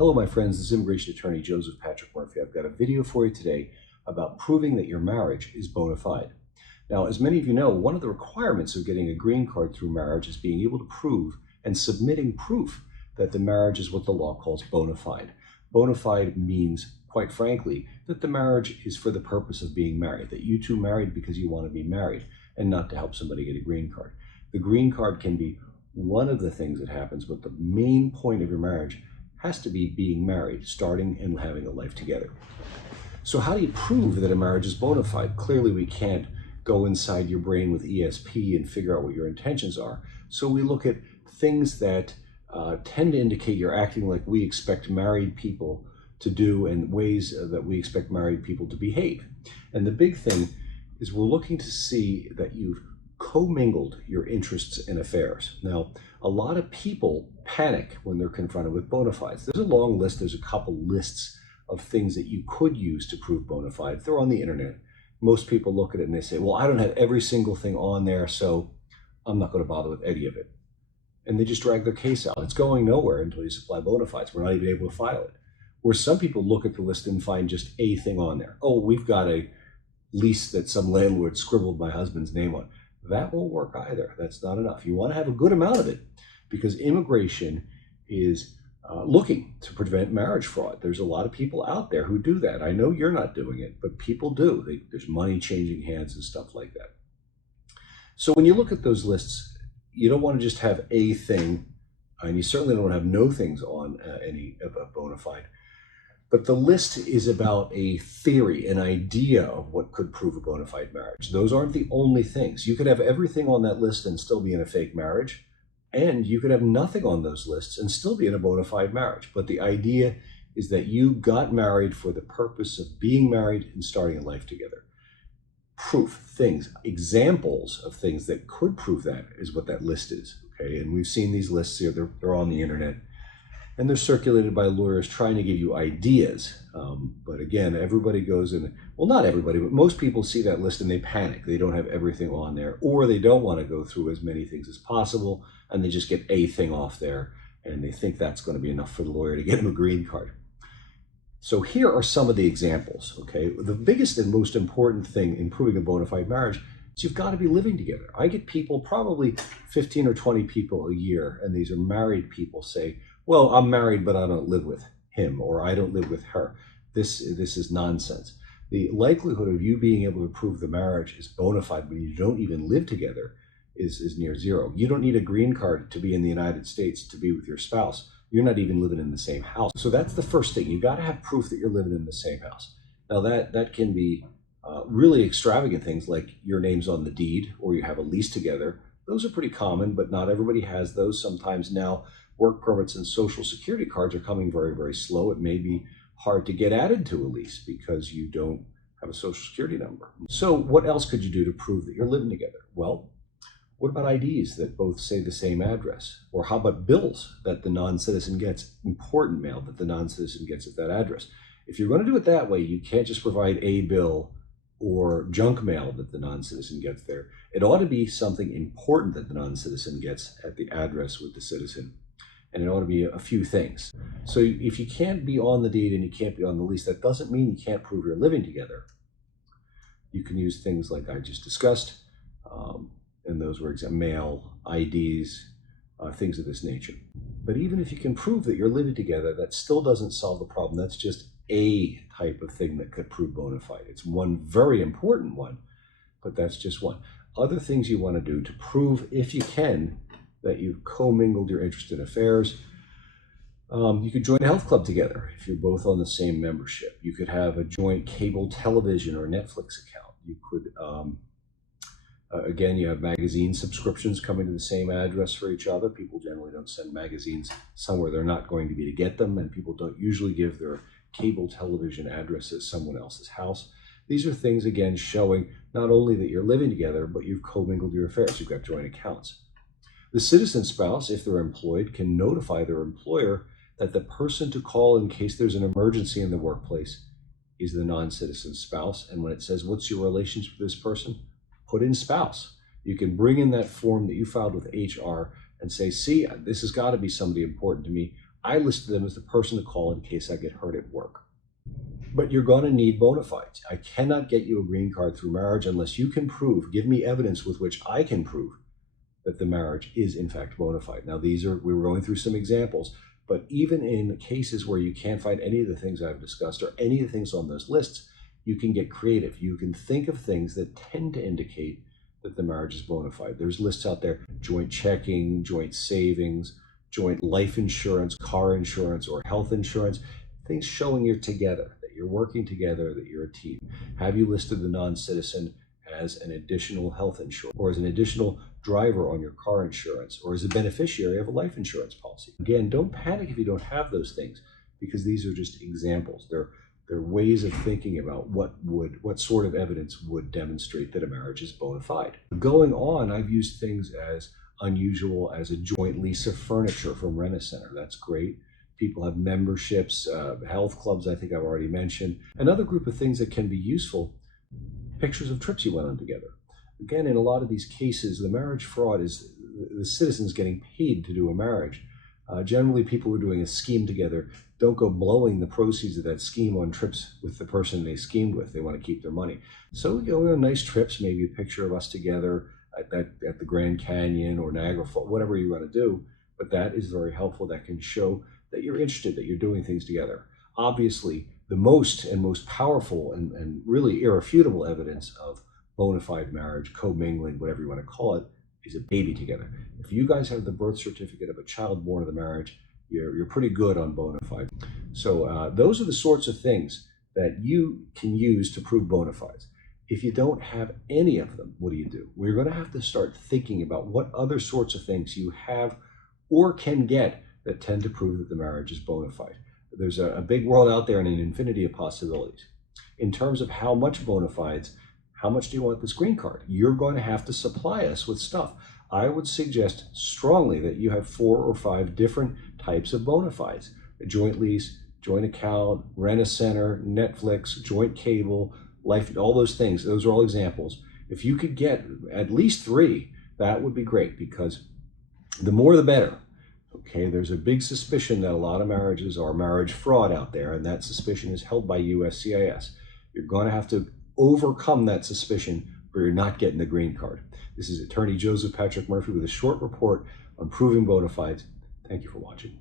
Hello, my friends. This is immigration attorney Joseph Patrick Murphy. I've got a video for you today about proving that your marriage is bona fide. Now, as many of you know, one of the requirements of getting a green card through marriage is being able to prove and submitting proof that the marriage is what the law calls bona fide. Bona fide means, quite frankly, that the marriage is for the purpose of being married, that you two married because you want to be married and not to help somebody get a green card. The green card can be one of the things that happens, but the main point of your marriage has to be being married, starting and having a life together. So how do you prove that a marriage is bona fide? Clearly we can't go inside your brain with ESP and figure out what your intentions are. So we look at things that tend to indicate you're acting like we expect married people to do and ways that we expect married people to behave. And the big thing is we're looking to see that you've commingled your interests and affairs. Now, a lot of people panic when they're confronted with bona fides. There's a long list, there's a couple lists of things that you could use to prove bona fide. They're on the internet. Most people look at it and they say, well, I don't have every single thing on there, so I'm not going to bother with any of it. And they just drag their case out. It's going nowhere until you supply bona fides. We're not even able to file it. Where some people look at the list and find just a thing on there. Oh, we've got a lease that some landlord scribbled my husband's name on. That won't work either. That's not enough. You want to have a good amount of it because immigration is looking to prevent marriage fraud. There's a lot of people out there who do that. I know you're not doing it, but people do. There's money changing hands and stuff like that. So when you look at those lists, you don't want to just have a thing, and you certainly don't want to have no things on any of a bona fide. But the list is about a theory, an idea of what could prove a bona fide marriage. Those aren't the only things. You could have everything on that list and still be in a fake marriage, and you could have nothing on those lists and still be in a bona fide marriage. But the idea is that you got married for the purpose of being married and starting a life together. Proof, things, examples of things that could prove that is what that list is, okay? And we've seen these lists here, they're on the internet. And they're circulated by lawyers trying to give you ideas. But again, everybody goes in, well, not everybody, but most people see that list and they panic. They don't have everything on there, or they don't want to go through as many things as possible, and they just get a thing off there, and they think that's going to be enough for the lawyer to get them a green card. So here are some of the examples, okay? The biggest and most important thing in proving a bona fide marriage is you've got to be living together. I get people, probably 15 or 20 people a year, and these are married people, say, well, I'm married, but I don't live with him, or I don't live with her. This is nonsense. The likelihood of you being able to prove the marriage is bona fide when you don't even live together is near zero. You don't need a green card to be in the United States to be with your spouse. You're not even living in the same house. So that's the first thing. You got to have proof that you're living in the same house. Now that can be really extravagant things like your name's on the deed or you have a lease together. Those are pretty common, but not everybody has those. Sometimes now work permits and social security cards are coming very, very slow. It may be hard to get added to a lease because you don't have a social security number. So what else could you do to prove that you're living together? Well, what about IDs that both say the same address? Or how about bills that the non-citizen gets, important mail that the non-citizen gets at that address? If you're going to do it that way, you can't just provide a bill or junk mail that the non-citizen gets there. It ought to be something important that the non-citizen gets at the address with the citizen. And it ought to be a few things. So if you can't be on the deed and you can't be on the lease, that doesn't mean you can't prove you're living together. You can use things like I just discussed, and those were mail, IDs, things of this nature. But even if you can prove that you're living together, that still doesn't solve the problem. That's just a type of thing that could prove bona fide. It's one very important one, but that's just one. Other things you want to do to prove, if you can, that you've commingled your interest in affairs. You could join a health club together if you're both on the same membership. You could have a joint cable television or Netflix account. You could, again, you have magazine subscriptions coming to the same address for each other. People generally don't send magazines somewhere they're not going to be to get them, and people don't usually give their cable television address at someone else's house. These are things, again, showing not only that you're living together, but you've commingled your affairs. You've got joint accounts. The citizen spouse, if they're employed, can notify their employer that the person to call in case there's an emergency in the workplace is the non-citizen spouse. And when it says, what's your relationship with this person? Put in spouse. You can bring in that form that you filed with HR and say, see, this has got to be somebody important to me. I listed them as the person to call in case I get hurt at work. But you're going to need bona fides. I cannot get you a green card through marriage unless you can prove, give me evidence with which I can prove that the marriage is in fact bona fide. Now we were going through some examples, but even in cases where you can't find any of the things I've discussed or any of the things on those lists, you can get creative. You can think of things that tend to indicate that the marriage is bona fide. There's lists out there: joint checking, joint savings, joint life insurance, car insurance, or health insurance, things showing you're together, that you're working together, that you're a team. Have you listed the non-citizen as an additional health insurance, or as an additional driver on your car insurance, or as a beneficiary of a life insurance policy? Again, don't panic if you don't have those things, because these are just examples. They're ways of thinking about what sort of evidence would demonstrate that a marriage is bona fide. Going on, I've used things as unusual as a joint lease of furniture from Rent-A-Center. That's great. People have memberships, health clubs, I think I've already mentioned. Another group of things that can be useful: pictures of trips you went on together. Again, in a lot of these cases, the marriage fraud is the citizens getting paid to do a marriage. Generally, people who are doing a scheme together don't go blowing the proceeds of that scheme on trips with the person they schemed with. They want to keep their money. So we go on nice trips, maybe a picture of us together at the Grand Canyon or Niagara Falls, whatever you want to do. But that is very helpful. That can show that you're interested, that you're doing things together. Obviously, the most powerful and really irrefutable evidence of bona fide marriage, commingling, whatever you want to call it, is a baby together. If you guys have the birth certificate of a child born of the marriage, you're pretty good on bona fide. So those are the sorts of things that you can use to prove bona fides. If you don't have any of them, what do? We're going to have to start thinking about what other sorts of things you have or can get that tend to prove that the marriage is bona fide. There's a big world out there and an infinity of possibilities. In terms of how much bona fides, how much do you want this green card? You're going to have to supply us with stuff. I would suggest strongly that you have 4 or 5 different types of bona fides: a joint lease, joint account, Rent-A-Center, Netflix, joint cable, life, all those things. Those are all examples. If you could get at least 3, that would be great, because the more the better. Okay, there's a big suspicion that a lot of marriages are marriage fraud out there, and that suspicion is held by USCIS. You're going to have to overcome that suspicion, or you're not getting the green card. This is Attorney Joseph Patrick Murphy with a short report on proving bona fides. Thank you for watching.